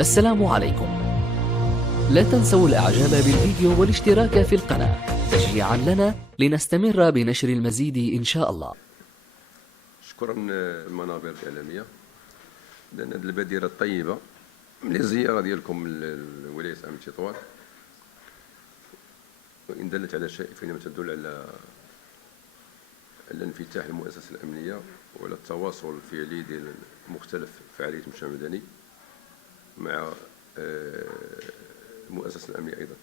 السلام عليكم. لا تنسوا الإعجاب بالفيديو والاشتراك في القناة تشجيعا لنا لنستمر بنشر المزيد إن شاء الله. شكرا المنابر الإعلامية لأن هذه البادرة الطيبة من الزيارة ديالكم لولاية عام تطوان، وإن دلت على شيء فإنما تدل على انفتاح المؤسسة الأمنية وعلى التواصل الفعلي ديال مختلف فعاليات المجتمع المدني مع المؤسسة الأمنية أيضا.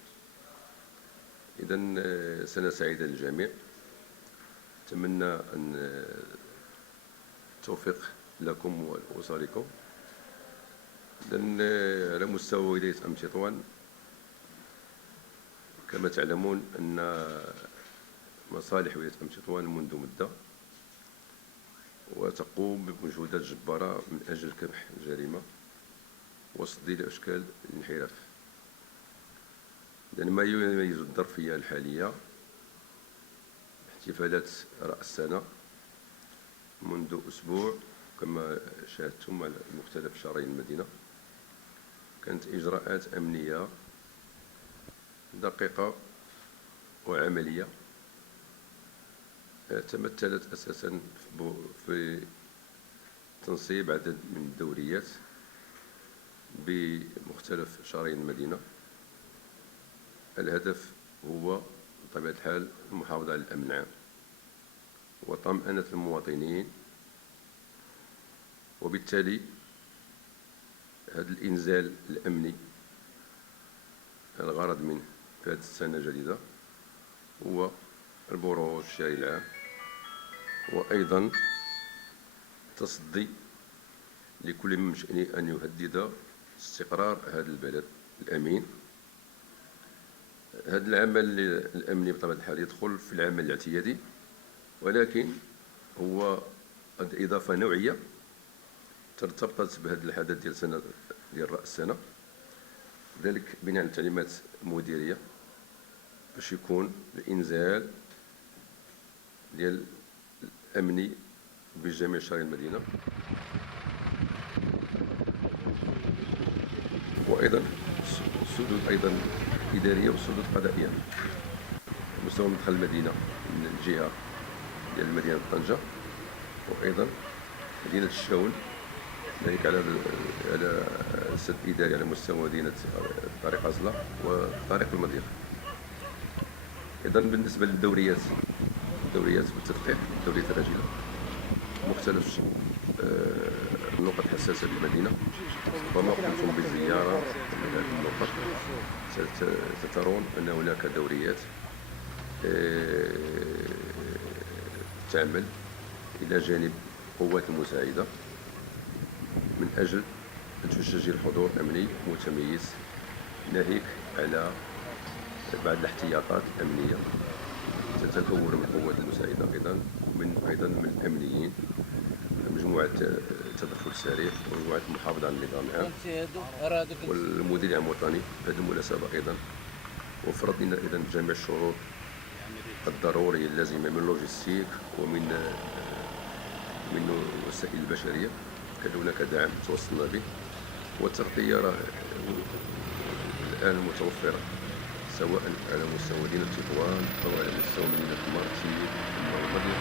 إذن سنة سعيدة للجميع، أتمنى أن التوفيق لكم ولأسركم، لأن على مستوى ولاية عام تطوان كما تعلمون أن مصالح ولاية عام تطوان منذ مدة وتقوم بمجهودات جبارة من أجل كبح الجريمة وصد أشكال الانحراف، لأن ما يميز الظرفية الحالية احتفالات رأس السنة منذ أسبوع كما شاهدتم على مختلف شرايين المدينة. كانت إجراءات أمنية دقيقة وعملية تمثلت أساسا في تنصيب عدد من الدوريات بمختلف شرايين المدينة. الهدف هو بطبيعة الحال المحافظة على الأمن العام وطمأنة المواطنين، وبالتالي هذا الإنزال الأمني الغرض منه في هذه السنة الجديدة هو البروز الشارع العام، وأيضا تصدي لكل من شأنه أن يهدد استقرار هذا البلد الأمين. هذا العمل الأمني بطبيعة الحال يدخل في العمل الاعتيادي، ولكن هو إضافة نوعية ترتبطت بهذا الحدث ديال سنة ديال رأس السنة، ذلك بناء على تعليمات مديرية باش يكون الإنزال ديال الأمني بجميع شرايين المدينة، وأيضا السدود أيضا إدارية والسدود قضائية مستوى مدخل المدينة من الجهة ديال مدينة طنجة، وأيضا مدينة الشاون ذلك على السد الإداري على مستوى مدينة طريق عزلة وطريق المضيق. إذا بالنسبة للدوريات بالتدقيق دوريات الرجلة مختلف النقط الحساسة بالمدينة، وما قمتم بزيارة من هذه النقط سترون أن هناك دوريات تعمل إلى جانب قوات المساعدة من أجل أن تسجل حضور أمني متميز، ناهيك على بعض الاحتياطات الأمنية تتكون من القوات المساعدة أيضا من الأمنيين، مجموعة التدخل السريع ومجموعة المحافظة على النظام العام والمدير العام الوطني. في هذه المناسبة أيضا وفرضنا إذا جميع الشروط الضرورية اللازمة من لوجستيك ومن الوسائل البشرية. كان هناك دعم توصلنا به، والتغطية راه الآن متوفرة سواء على مستوى مدينة تطوان أو على مستوى مدينة مرتين والمضيق.